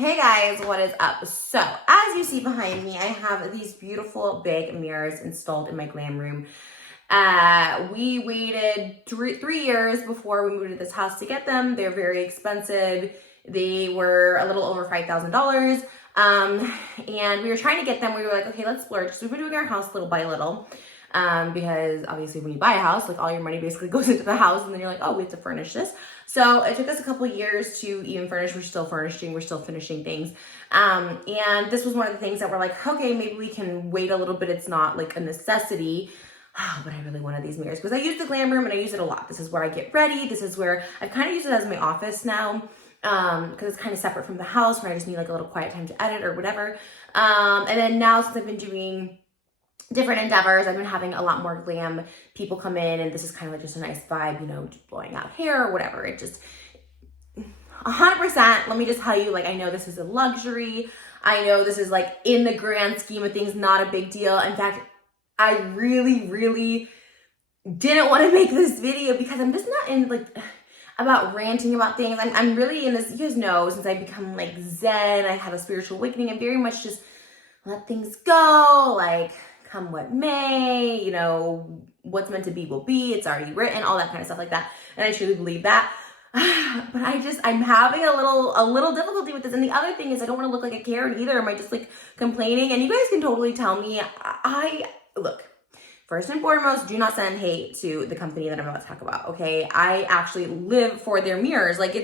Hey guys, what is up? So, as you see behind me, I have these beautiful big mirrors installed in my glam room. We waited three years before we moved to this house to get them. They're very expensive. They were a little over $5,000. And we were trying to get them. We were like, okay, let's splurge. So we've been doing our house little by little. Because obviously when you buy a house, like all your money basically goes into the house and then you're like, oh, we have to furnish this. So it took us a couple of years to even furnish. We're still furnishing, we're still finishing things. And this was one of the things that we're like, okay, maybe we can wait a little bit. It's not like a necessity. Oh, but I really wanted these mirrors because I use the glam room and I use it a lot. This is where I get ready. This is where I've kind of used it as my office now. Because it's kind of separate from the house where I just need like a little quiet time to edit or whatever. And then now since I've been doing different endeavors, I've been having a lot more glam people come in, and this is kind of like just a nice vibe, you know, just blowing out hair or whatever. It just 100%, let me just tell you, like, I know this is a luxury. I know this is like in the grand scheme of things, not a big deal. In fact, I really didn't want to make this video because I'm just not in like about ranting about things. I'm really in this, you guys know, since I've become like Zen, I have a spiritual awakening. I'm very much just let things go, like come what may, you know, what's meant to be will be, it's already written, all that kind of stuff like that. And I truly believe that. But I'm having a little difficulty with this. And the other thing is I don't want to look like a Karen either. Am I just like complaining? And you guys can totally tell me, look, first and foremost, do not send hate to the company that I'm about to talk about, okay? I actually live for their mirrors. Like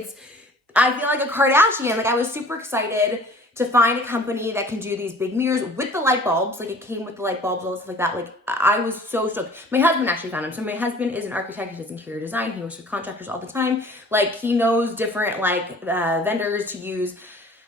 I feel like a Kardashian. Like I was super excited to find a company that can do these big mirrors with the light bulbs. Like it came with the light bulbs, all this stuff like that. Like I was so stoked. My husband actually found them. So my husband is an architect. He does interior design. He works with contractors all the time. Like he knows different like vendors to use.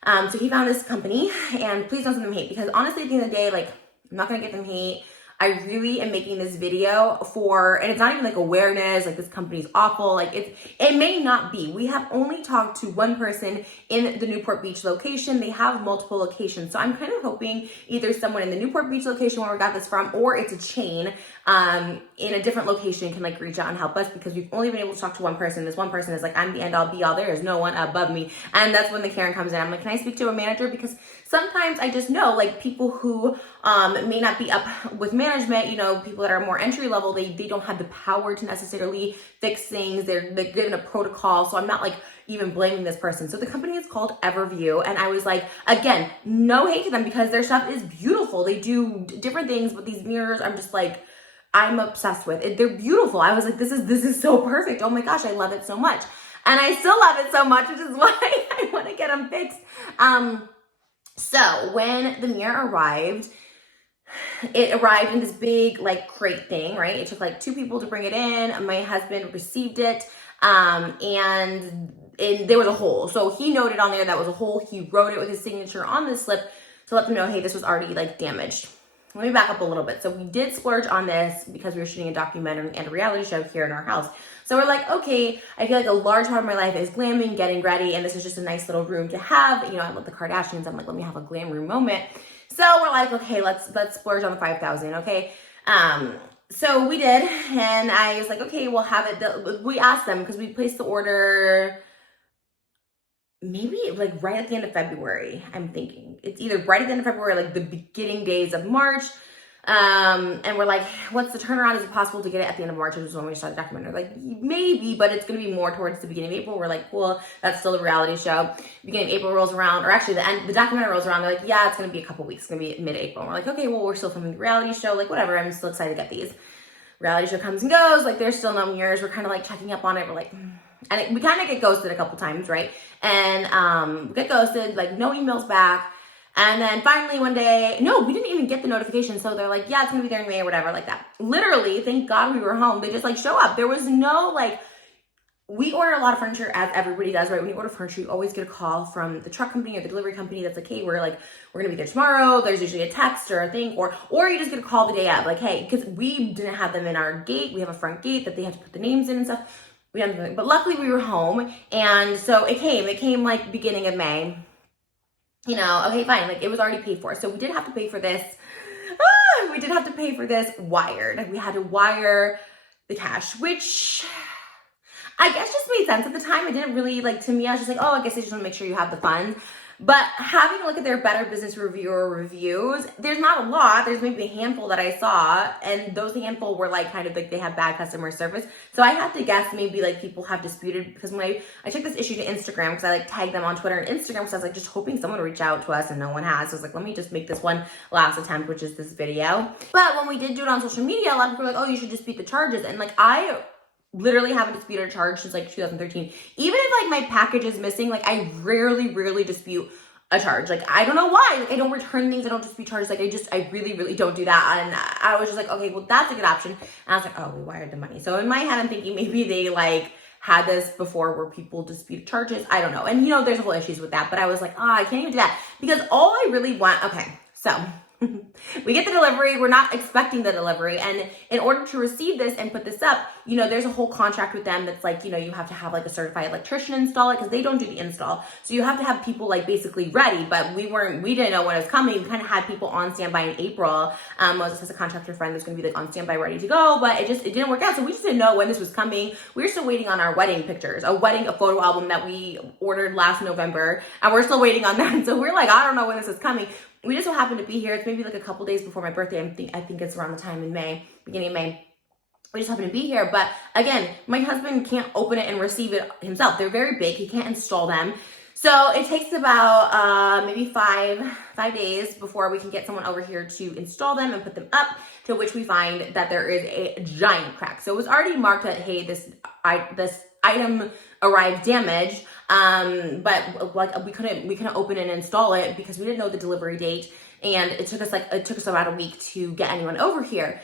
So he found this company, and please don't send them hate because honestly at the end of the day, like I'm not gonna get them hate. I really am making this video for, and it's not even like awareness, like this company's awful. Like it may not be. We have only talked to one person in the Newport Beach location. They have multiple locations. So I'm kind of hoping either someone in the Newport Beach location where we got this from, or it's a chain in a different location can like reach out and help us because we've only been able to talk to one person. This one person is like, I'm the end all be all. There is no one above me. And that's when the Karen comes in. I'm like, can I speak to a manager? Because sometimes I just know like people who may not be up with management, you know, people that are more entry level, they don't have the power to necessarily fix things. They're given a protocol. So I'm not like even blaming this person. So the company is called Evervue. And I was like, again, no hate to them because their stuff is beautiful. They do different things, but these mirrors, I'm just like, I'm obsessed with it. They're beautiful. I was like, this is so perfect. Oh my gosh, I love it so much. And I still love it so much, which is why I want to get them fixed. So when the mirror arrived, it arrived in this big like crate thing, right? It took like 2 people to bring it in. My husband received it. And there was a hole. So he noted on there that was a hole. He wrote it with his signature on the slip to let them know, hey, this was already like damaged. Let me back up a little bit. So we did splurge on this because we were shooting a documentary and a reality show here in our house. So we're like, okay, I feel like a large part of my life is glamming, getting ready, and this is just a nice little room to have. You know, I love the Kardashians. I'm like, let me have a glam room moment. So we're like, okay, let's splurge on the $5,000, okay? So we did, and I was like, okay, we'll have it. We asked them because we placed the order maybe like right at the end of February, I'm thinking. It's either right at the end of February, like the beginning days of March. And we're like, what's the turnaround? Is it possible to get it at the end of March, which is when we started the documentary? Like, maybe, but it's going to be more towards the beginning of April. We're like, well, that's still a reality show. Beginning of April rolls around, or actually the documentary rolls around. They're like, yeah, it's going to be a couple weeks. It's going to be mid-April. And we're like, okay, well, we're still filming the reality show. Like, whatever. I'm still excited to get these. Reality show comes and goes. Like, there's still no mirrors. We're kind of like checking up on it. We're like, and we kind of get ghosted a couple times, right? And we get ghosted, like no emails back. And then finally one day, no, we didn't even get the notification. So they're like, yeah, it's gonna be there in May or whatever, like that. Literally, thank God we were home. They just like show up. There was no like, we order a lot of furniture as everybody does, right? When you order furniture, you always get a call from the truck company or the delivery company that's like, hey, we're gonna be there tomorrow. There's usually a text or a thing, or you just get a call the day of, like, hey, because we didn't have them in our gate. We have a front gate that they have to put the names in and stuff. But luckily we were home, and so it came like beginning of May. You know, okay, fine, like it was already paid for. So we did have to pay for this. We did have to pay for this wired. We had to wire the cash, which I guess just made sense at the time. It didn't really, like, to me, I was just like, oh, I guess they just want to make sure you have the funds. But having a look at their Better Business Reviewer reviews, there's not a lot. There's maybe a handful that I saw, and those handful were like kind of like they have bad customer service. So I have to guess maybe like people have disputed, because when I took this issue to Instagram, because I like tagged them on Twitter and Instagram, because I was like just hoping someone would reach out to us, and no one has. So I was like, let me just make this one last attempt, which is this video. But when we did do it on social media, a lot of people were like, oh, you should dispute the charges. And like I literally haven't disputed a charge since like 2013. Even if like my package is missing, like I rarely dispute a charge. Like I don't know why. Like I don't return things, I don't dispute charges. Like I really don't do that. And I was just like, okay, well that's a good option. And I was like, oh, we wired the money. So in my head I'm thinking maybe they like had this before where people dispute charges. I don't know. And you know, there's a whole issues with that, but I was like, oh, I can't even do that, because all I really want, okay, so we get the delivery, we're not expecting the delivery, and in order to receive this and put this up, you know, there's a whole contract with them that's like, you know, you have to have like a certified electrician install it, because they don't do the install. So you have to have people like basically ready, but we didn't know when it was coming. We kind of had people on standby in April. Moses has a contractor friend that's going to be like on standby ready to go, but it didn't work out. So we just didn't know when this was coming. We were still waiting on our wedding pictures, a photo album that we ordered last November, and we're still waiting on that. So we're like, I don't know when this is coming. We just so happen to be here. It's maybe like a couple days before my birthday. I think it's around the time in May, beginning of May. We just happen to be here. But again, my husband can't open it and receive it himself. They're very big. He can't install them. So it takes about maybe five days before we can get someone over here to install them and put them up, to which we find that there is a giant crack. So it was already marked that, hey, this item arrived damaged, but like we couldn't open and install it because we didn't know the delivery date, and it took us about a week to get anyone over here.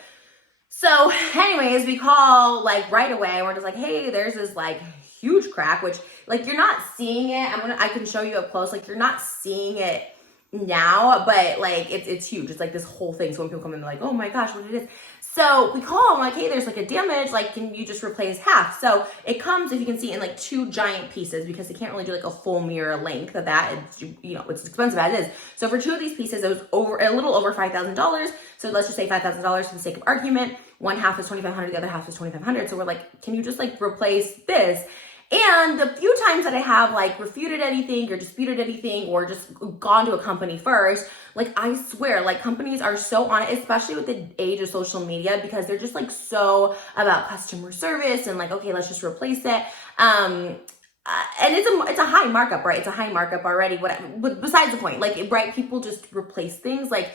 So anyways, we call like right away, and we're just like, hey, there's this like huge crack, which like you're not seeing it. I can show you up close. Like you're not seeing it now, but like it's huge. It's like this whole thing. So when people come in, they're like, oh my gosh, what it is. So we call them like, hey, there's like a damage, like can you just replace half? So it comes, if you can see, in like 2 giant pieces, because they can't really do like a full mirror length of that. It's, you know, it's expensive as it is. So for 2 of these pieces, it was a little over $5,000. So let's just say $5,000 for the sake of argument. One half is $2,500, the other half is $2,500. So we're like, can you just like replace this? And the few times that I have like refuted anything or disputed anything or just gone to a company first, like I swear, like companies are so on it, especially with the age of social media, because they're just like so about customer service and like, okay, let's just replace it. And it's a high markup, right? It's a high markup already. But besides the point, like, right? People just replace things. Like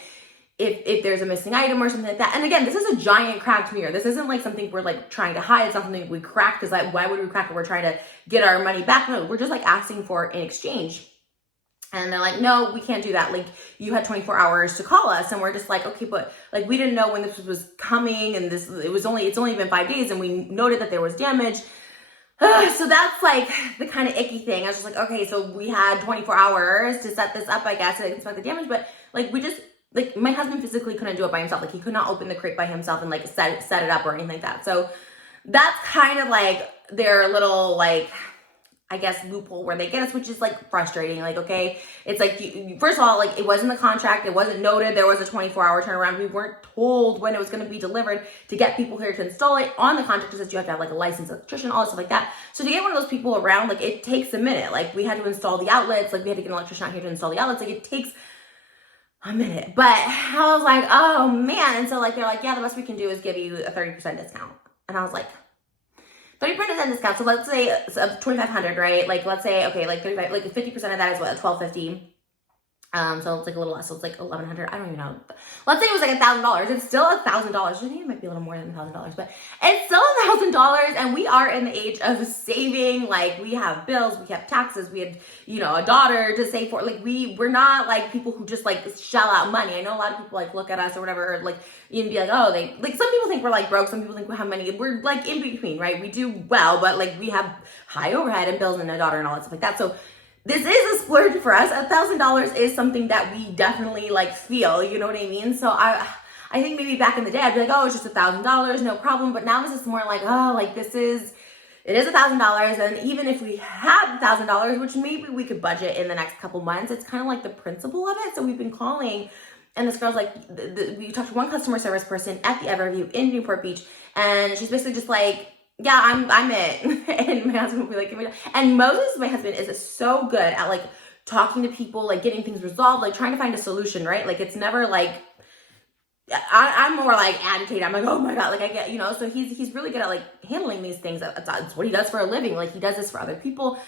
if there's a missing item or something like that. And again, this is a giant cracked mirror. This isn't like something we're like trying to hide. It's not something we cracked because like, why would we crack it? We're trying to get our money back. No, we're just like asking for an exchange. And they're like, no, we can't do that. Like you had 24 hours to call us. And we're just like, okay, but like, we didn't know when this was coming, and it's only been 5 days, and we noted that there was damage. So that's like the kind of icky thing. I was just like, okay, so we had 24 hours to set this up, I guess, and inspect the damage. But like, like my husband physically couldn't do it by himself. Like he could not open the crate by himself and like set it up or anything like that. So that's kind of like their little like, I guess, loophole where they get us, which is like frustrating. Like, okay, it's like, first of all, like it wasn't the contract. It wasn't noted. There was a 24-hour turnaround. We weren't told when it was going to be delivered to get people here to install it. On the contract, it says you have to have like a licensed electrician, all this stuff like that. So to get one of those people around, like it takes a minute. Like we had to install the outlets. Like we had to get an electrician out here to install the outlets. Like it takes a minute. But I was like, oh man. And so like, they're like, yeah, the best we can do is give you a 30% discount. And I was like, 30% discount. So let's say it's $2,500, right? Like let's say, okay, like 35, like 50% of that is what, $1,250. So it's like a little less. So it's like $1,100. I don't even know. Let's say it was like $1,000. It's still $1,000. I think it might be a little more than $1,000, but it's still $1,000. And we are in the age of saving. Like we have bills, we have taxes, we have, you know, a daughter to save for. Like we're not like people who just like shell out money. I know a lot of people like look at us or whatever, or like you'd be like, oh, they like, some people think we're like broke. Some people think we have money. We're like in between, right? We do well, but like we have high overhead and bills and a daughter and all that stuff like that. So this is a splurge for us. $1,000 is something that we definitely like feel, you know what I mean? So I think maybe back in the day I'd be like, oh, it's just $1,000, no problem. But now this is more like, oh, like it is $1,000. And even if we had $1,000, which maybe we could budget in the next couple months, it's kind of like the principle of it. So we've been calling, and this girl's like, we talked to one customer service person at the Evervue in Newport Beach, and she's basically just like, yeah, I'm it. And my husband will be like, give me that. And Moses, my husband, is so good at like talking to people, like getting things resolved, like trying to find a solution, right? Like it's never like, I'm more like agitated. I'm like, oh my God, like I get, you know, so he's really good at like handling these things. That's what he does for a living. Like he does this for other people.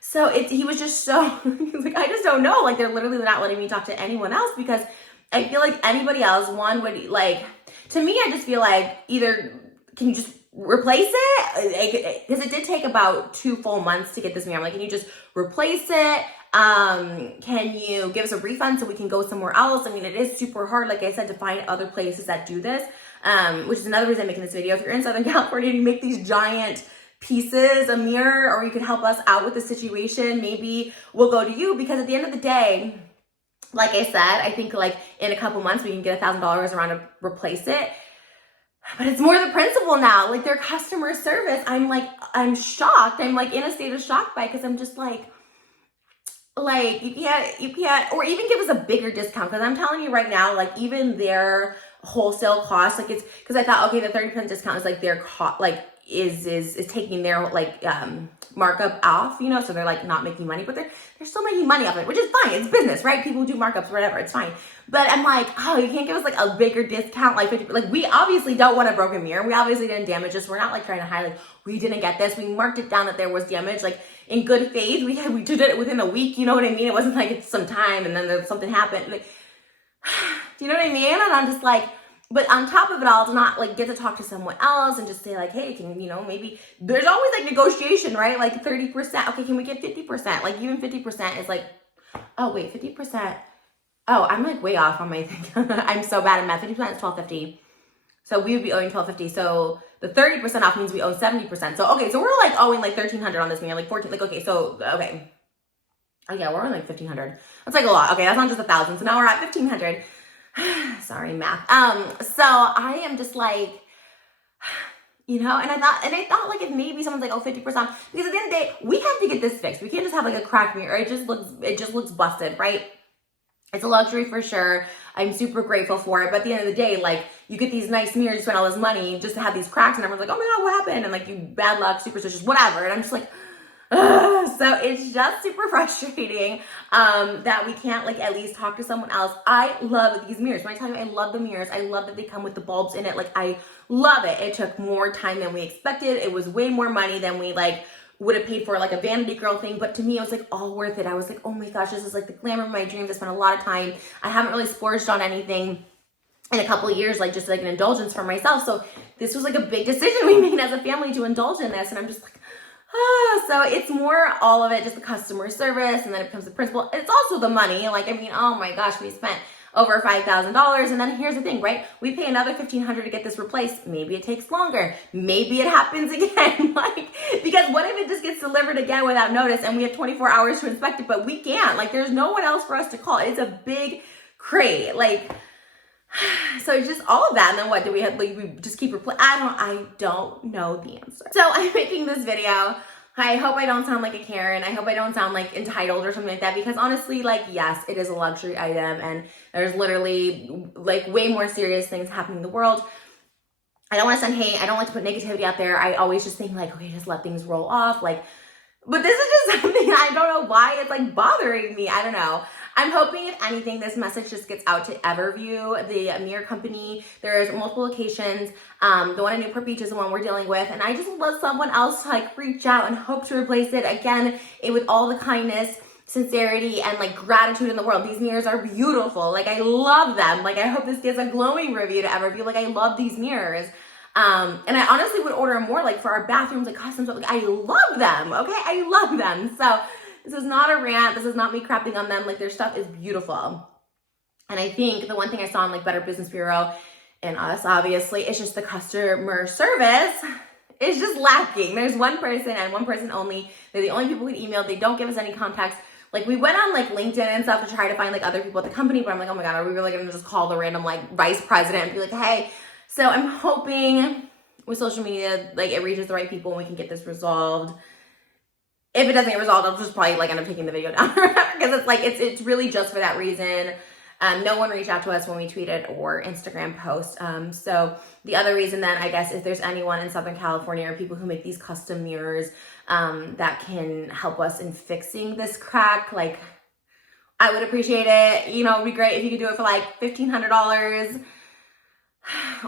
So he was just so, he was like, I just don't know. Like they're literally not letting me talk to anyone else because I feel like anybody else, one would like, to me, I just feel like either can you just replace it? Because it did take about 2 full months to get this mirror. I'm like, can you just replace it? Can you give us a refund so we can go somewhere else? I mean, it is super hard, like I said, to find other places that do this, which is another reason I'm making this video. If you're in Southern California and you make these giant pieces, a mirror, or you could help us out with the situation, maybe we'll go to you, because at the end of the day, like I said, I think like in a couple months we can get $1,000 around to replace it. But it's more the principle now, like their customer service. I'm shocked. I'm like in a state of shock by, because I'm just like you can't, or even give us a bigger discount. Because I'm telling you right now, like even their wholesale cost, like it's, because I thought, okay, the 30% discount is like their cost, like is taking their like markup off, you know, so they're like not making money, but they're still making money off it, which is fine. It's business, right? People do markups, whatever, it's fine. But I'm like, oh, you can't give us like a bigger discount, like 50, like we obviously don't want a broken mirror. We obviously didn't damage this. We're not like trying to hide like we didn't get this. We marked it down that there was damage, like in good faith. We did it within a week, you know what I mean? It wasn't like it's some time and then there's something happened. Like, do you know what I mean? And I'm just like, but on top of it all, to not like get to talk to someone else and just say like, hey, can, you know, maybe there's always like negotiation, right? Like 30%. Okay, can we get 50%? Like even 50% is like, oh wait, 50%. Oh, I'm like way off on my thing. I'm so bad at math. 50% is $12.50. So we would be owing $12.50. So the 30% off means we owe 70%. So okay, so we're like owing like $1,300 on this mirror, like 14. Like okay, so okay. Oh yeah, we're on like 1,500. That's like a lot. Okay, that's not just 1,000. So now we're at 1,500. Sorry, math. So I am just like, you know, and I thought like if maybe someone's like, oh, 50%, because at the end of the day, we have to get this fixed. We can't just have like a cracked mirror. It just looks busted, right? It's a luxury for sure. I'm super grateful for it. But at the end of the day, like you get these nice mirrors, you spend all this money just to have these cracks, and everyone's like, oh my God, what happened? And like you bad luck, superstitious, whatever. And I'm just like, ugh. So it's just super frustrating that we can't like at least talk to someone else. I love these mirrors. When I tell you I love the mirrors, I love that they come with the bulbs in it. Like I love it. It took more time than we expected. It was way more money than we like would have paid for like a vanity girl thing, but to me it was like all worth it. I was like, oh my gosh, this is like the glamour of my dreams. I spent a lot of time. I haven't really splurged on anything in a couple of years, like just like an indulgence for myself. So this was like a big decision we made as a family to indulge in this, and I'm just like, so it's more all of it, just the customer service, and then it becomes the principal. It's also the money. Like, I mean, oh my gosh, we spent over $5,000. And then here's the thing, right? We pay another $1,500 to get this replaced. Maybe it takes longer. Maybe it happens again. Like, because what if it just gets delivered again without notice and we have 24 hours to inspect it, but we can't? Like, there's no one else for us to call. It's a big crate. Like, so it's just all of that. And then what do we have? Like, we just keep I don't know the answer. So I'm making this video. I hope I don't sound like a Karen. I hope I don't sound like entitled or something like that, because honestly, like, yes, it is a luxury item and there's literally like way more serious things happening in the world. I don't want to send hate. I don't like to put negativity out there. I always just think like, okay, just let things roll off. Like, but this is just something I don't know why it's like bothering me. I don't know. I'm hoping, if anything, this message just gets out to evervue, the mirror company. There's multiple locations. The one in Newport Beach is the one we're dealing with. And I just want someone else to like reach out and hope to replace it. Again, with all the kindness, sincerity, and like gratitude in the world. These mirrors are beautiful. Like, I love them. Like, I hope this gets a glowing review to evervue. Like, I love these mirrors. And I honestly would order more like for our bathrooms, like custom stuff. Like, I love them. Okay. I love them. So this is not a rant. This is not me crapping on them. Like, their stuff is beautiful. And I think the one thing I saw in like Better Business Bureau and us, obviously, is just the customer service is just lacking. There's one person and one person only. They're the only people who emailed. They don't give us any contacts. Like, we went on like LinkedIn and stuff to try to find like other people at the company, but I'm like, oh my God, are we really going to just call the random like vice president and be like, hey? So I'm hoping with social media, like it reaches the right people and we can get this resolved. If it doesn't get resolved, I'll just probably like end up taking the video down because it's like, it's really just for that reason. No one reached out to us when we tweeted or Instagram post. So the other reason then, I guess, if there's anyone in Southern California or people who make these custom mirrors that can help us in fixing this crack, like, I would appreciate it. You know, it'd be great if you could do it for like $1,500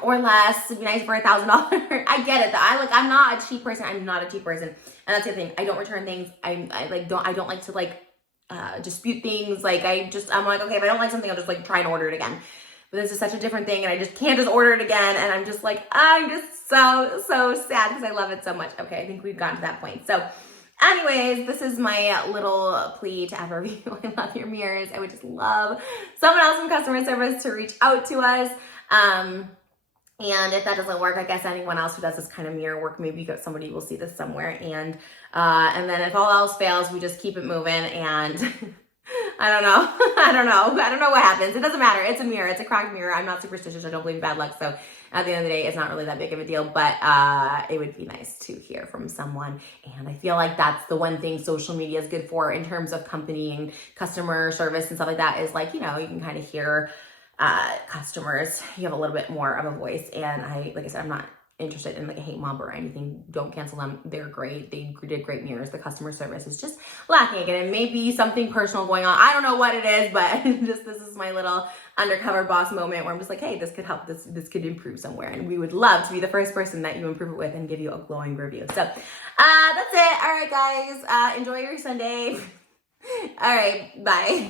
or less. It'd be nice for $1,000. I get it. I'm not a cheap person. I'm not a cheap person. And that's the thing. I don't return things. I don't like to like dispute things. Like I'm like, okay, if I don't like something, I'll just like try and order it again. But this is such a different thing, and I just can't just order it again. And I'm just like, I'm just so sad because I love it so much. Okay, I think we've gotten to that point. So anyways, this is my little plea to evervue. I love your mirrors. I would just love someone else in customer service to reach out to us. And if that doesn't work, I guess anyone else who does this kind of mirror work, maybe somebody will see this somewhere. And then if all else fails, we just keep it moving. And I don't know. I don't know what happens. It doesn't matter. It's a mirror. It's a cracked mirror. I'm not superstitious. I don't believe in bad luck. So at the end of the day, it's not really that big of a deal, but it would be nice to hear from someone. And I feel like that's the one thing social media is good for in terms of company and customer service and stuff like that, is like, you know, you can kind of hear customers. You have a little bit more of a voice. And like I said, I'm not interested in like a hate mob or anything. Don't cancel them. They're great. They did great mirrors. The customer service is just lacking. And it may be something personal going on. I don't know what it is, but this is my little undercover boss moment where I'm just like, hey, this could help. This could improve somewhere. And we would love to be the first person that you improve it with and give you a glowing review. So that's it. All right, guys. Enjoy your Sunday. All right. Bye.